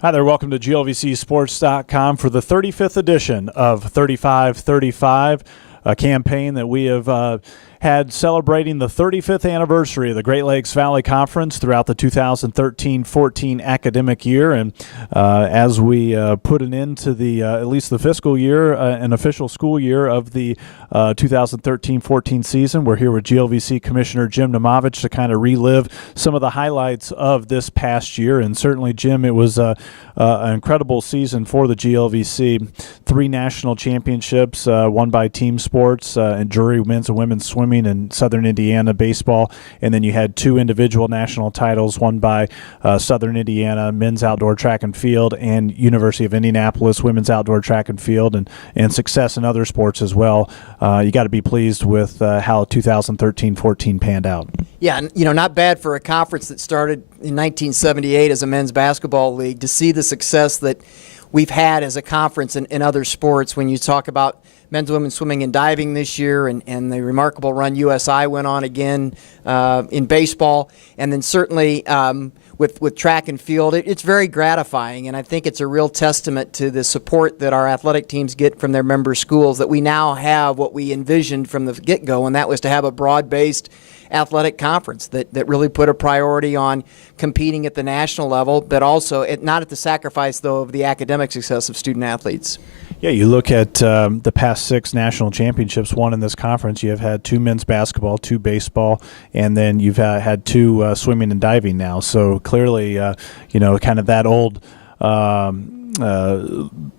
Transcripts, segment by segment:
Hi there, welcome to GLVCsports.com for the 35th edition of 3535, a campaign that we have had celebrating the 35th anniversary of the Great Lakes Valley Conference throughout the 2013-14 academic year. And as we put an end to the at least the fiscal year, an official school year of the 2013-14 season, we're here with GLVC Commissioner Jim Naumovich to kind of relive some of the highlights of this past year. And certainly, Jim, it was an incredible season for the GLVC. 3 national championships won by team sports and jury, men's and women's swimming, and Southern Indiana baseball, and then you had 2 individual national titles won by Southern Indiana men's outdoor track and field and University of Indianapolis women's outdoor track and field, and success in other sports as well. You got to be pleased with how 2013-14 panned out. Yeah, not bad for a conference that started in 1978 as a men's basketball league to see the success that we've had as a conference in other sports. When you talk about men's and women's swimming and diving this year, and the remarkable run USI went on again in baseball, and then certainly with track and field, it's very gratifying, and I think it's a real testament to the support that our athletic teams get from their member schools, that we now have what we envisioned from the get-go, and that was to have a broad-based athletic conference that really put a priority on competing at the national level, but also not at the sacrifice, though, of the academic success of student athletes. Yeah, you look at the past 6 national championships won in this conference. You have had 2 men's basketball, 2 baseball, and then you've had 2 swimming and diving now. So clearly, kind of that old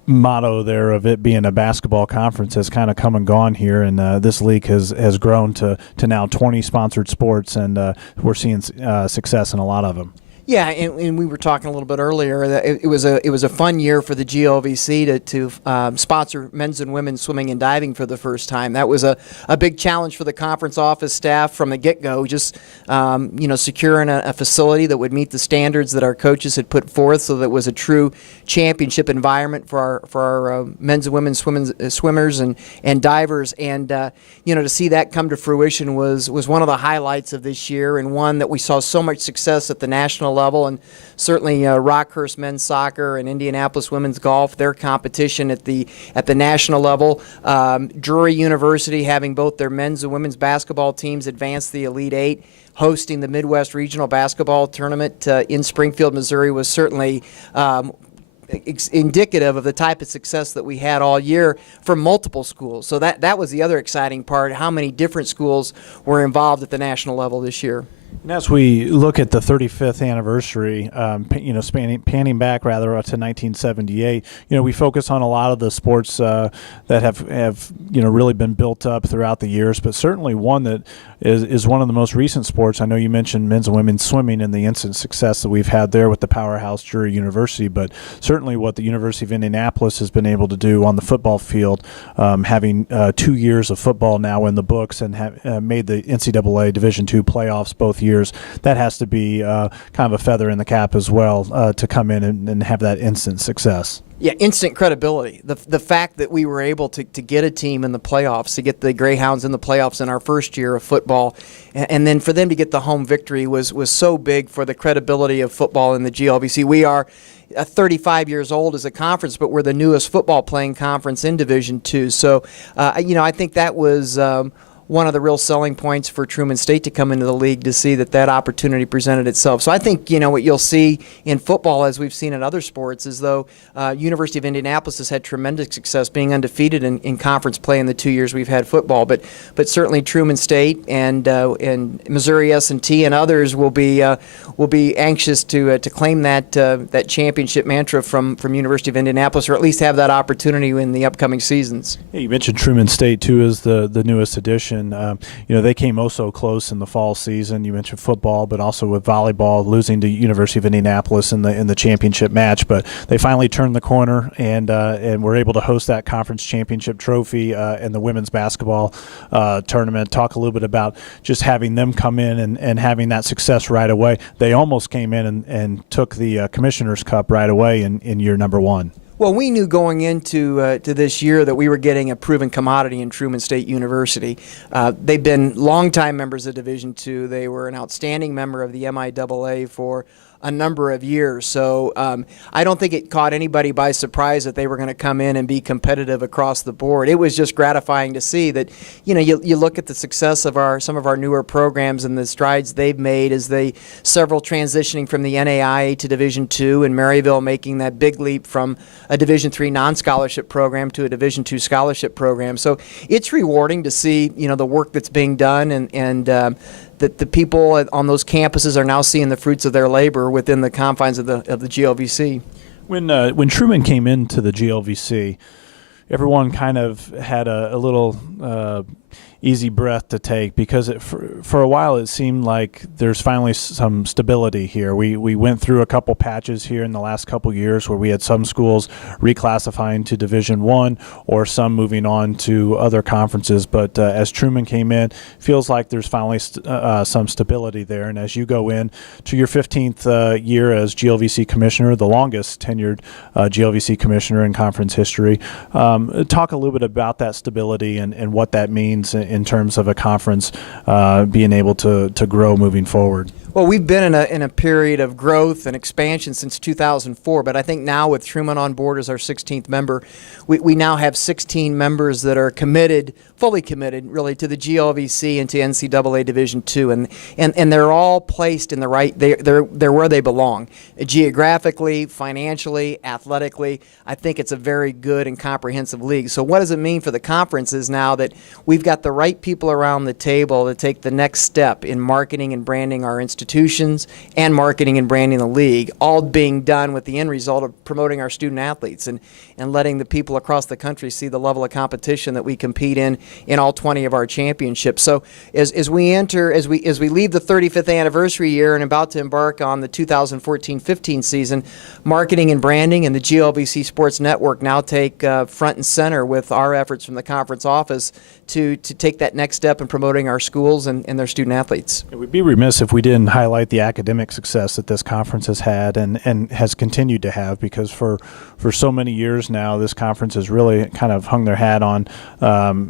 motto there of it being a basketball conference has kind of come and gone here, and this league has grown to now 20 sponsored sports, and we're seeing success in a lot of them. Yeah, and we were talking a little bit earlier that it was a fun year for the GLVC to sponsor men's and women's swimming and diving for the first time. That was a big challenge for the conference office staff from the get-go, just securing a facility that would meet the standards that our coaches had put forth, so that it was a true championship environment for our men's and women's swimmers and divers. And to see that come to fruition was one of the highlights of this year, and one that we saw so much success at the national level, and certainly Rockhurst men's soccer and Indianapolis women's golf, their competition at the national level. Drury University having both their men's and women's basketball teams advance the Elite Eight. Hosting the Midwest Regional Basketball Tournament in Springfield, Missouri was certainly indicative of the type of success that we had all year for multiple schools. So that was the other exciting part, how many different schools were involved at the national level this year. And as we look at the 35th anniversary, panning back rather to 1978, we focus on a lot of the sports that have really been built up throughout the years, but certainly one that is one of the most recent sports. I know you mentioned men's and women's swimming and the instant success that we've had there with the powerhouse Drury University, but certainly what the University of Indianapolis has been able to do on the football field, having 2 years of football now in the books and made the NCAA Division II playoffs both years. That has to be kind of a feather in the cap as well, to come in and have that instant success. Yeah, instant credibility. The fact that we were able to get a team in the playoffs, to get the Greyhounds in the playoffs in our first year of football, and then for them to get the home victory was so big for the credibility of football in the GLVC. We are 35 years old as a conference, but we're the newest football playing conference in Division II. So, I think that was one of the real selling points for Truman State to come into the league, to see that opportunity presented itself. So I think, what you'll see in football, as we've seen in other sports, is though University of Indianapolis has had tremendous success being undefeated in conference play in the 2 years we've had football. But certainly Truman State and Missouri S&T and others will be anxious to claim that championship mantra from University of Indianapolis, or at least have that opportunity in the upcoming seasons. Yeah, you mentioned Truman State too as the newest addition. They came so close in the fall season. You mentioned football, but also with volleyball, losing to University of Indianapolis in the championship match. But they finally turned the corner and were able to host that conference championship trophy and the women's basketball tournament. Talk a little bit about just having them come in and having that success right away. They almost came in and took the Commissioner's Cup right away in year number 1. Well, we knew going into to this year that we were getting a proven commodity in Truman State University. They've been longtime members of Division II. They were an outstanding member of the MIAA for a number of years. So I don't think it caught anybody by surprise that they were going to come in and be competitive across the board. It was just gratifying to see that, you look at the success of some of our newer programs and the strides they've made as several transitioning from the NAIA to Division II, and Maryville making that big leap from a Division III non-scholarship program to a Division II scholarship program. So it's rewarding to see, the work that's being done, and that the people on those campuses are now seeing the fruits of their labor within the confines of the GLVC. When Truman came into the GLVC, everyone kind of had a little easy breath to take, because for a while it seemed like there's finally some stability here. We went through a couple patches here in the last couple years where we had some schools reclassifying to Division I or some moving on to other conferences. But as Truman came in, feels like there's finally some stability there. And as you go in to your 15th year as GLVC commissioner, the longest tenured GLVC commissioner in conference history, talk a little bit about that stability and what that means in terms of a conference being able to grow moving forward. Well, we've been in a period of growth and expansion since 2004, but I think now with Truman on board as our 16th member, we now have 16 members that are committed, fully committed, really, to the GLVC and to NCAA Division II, and they're all placed in the right. They're where they belong, geographically, financially, athletically. I think it's a very good and comprehensive league. So what does it mean for the conferences now that we've got the right people around the table to take the next step in marketing and branding our institutions and marketing and branding the league, all being done with the end result of promoting our student athletes and letting the people across the country see the level of competition that we compete in all 20 of our championships. So as we leave the 35th anniversary year and about to embark on the 2014-15 season, marketing and branding and the GLVC Sports Network now take front and center with our efforts from the conference office to take that next step in promoting our schools and their student athletes. It would be remiss if we didn't highlight the academic success that this conference has had and has continued to have, because for so many years now, this conference has really kind of hung their hat on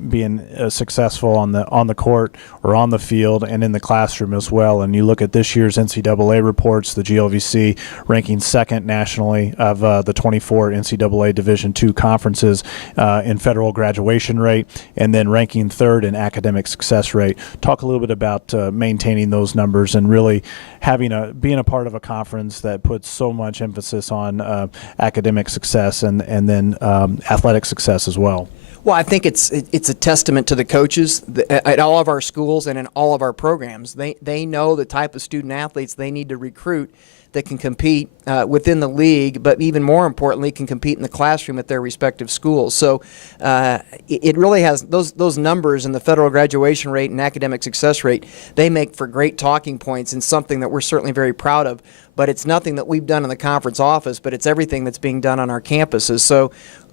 being successul on the court or on the field and in the classroom as well. And you look at this year's NCAA reports, the GLVC ranking second nationally of the 24 NCAA Division II conferences in federal graduation rate, and then ranking third in academic success rate. Talk a little bit about maintaining those numbers and really being a part of a conference that puts so much emphasis on academic success and then athletic success as well. Well, I think it's a testament to the coaches at all of our schools and in all of our programs. They know the type of student athletes they need to recruit that can compete within the league, but even more importantly, can compete in the classroom at their respective schools. So it really has those numbers in the federal graduation rate and academic success rate. They make for great talking points and something that we're certainly very proud of. But it's nothing that we've done in the conference office, but it's everything that's being done on our campuses. So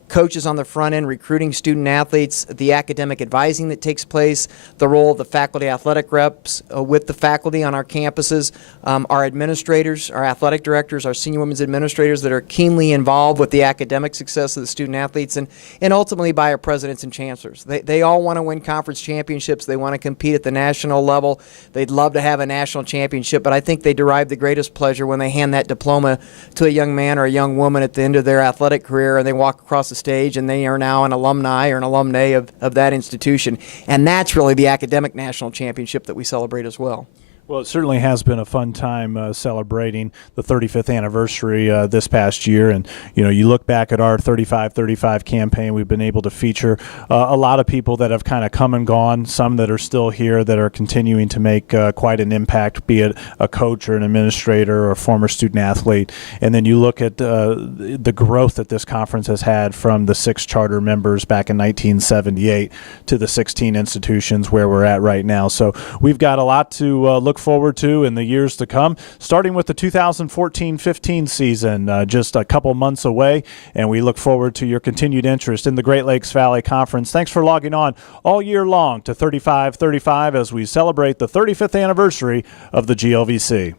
coaches on the front end recruiting student athletes, the academic advising that takes place, the role of the faculty athletic reps with the faculty on our campuses, our administrators, our athletic directors, our senior women's administrators that are keenly involved with the academic success of the student athletes, and ultimately by our presidents and chancellors. They all want to win conference championships. They want to compete at the national level. They'd love to have a national championship, but I think they derive the greatest pleasure when they hand that diploma to a young man or a young woman at the end of their athletic career and they walk across the stage and they are now an alumni or an alumnae of that institution. And that's really the academic national championship that we celebrate as well. Well, it certainly has been a fun time celebrating the 35th anniversary this past year. And, you look back at our 35-35 campaign, we've been able to feature a lot of people that have kind of come and gone, some that are still here that are continuing to make quite an impact, be it a coach or an administrator or a former student athlete. And then you look at the growth that this conference has had from the 6 charter members back in 1978 to the 16 institutions where we're at right now. So we've got a lot to look forward to in the years to come, starting with the 2014-15 season, just a couple months away, and we look forward to your continued interest in the Great Lakes Valley Conference. Thanks for logging on all year long to 35-35 as we celebrate the 35th anniversary of the GLVC.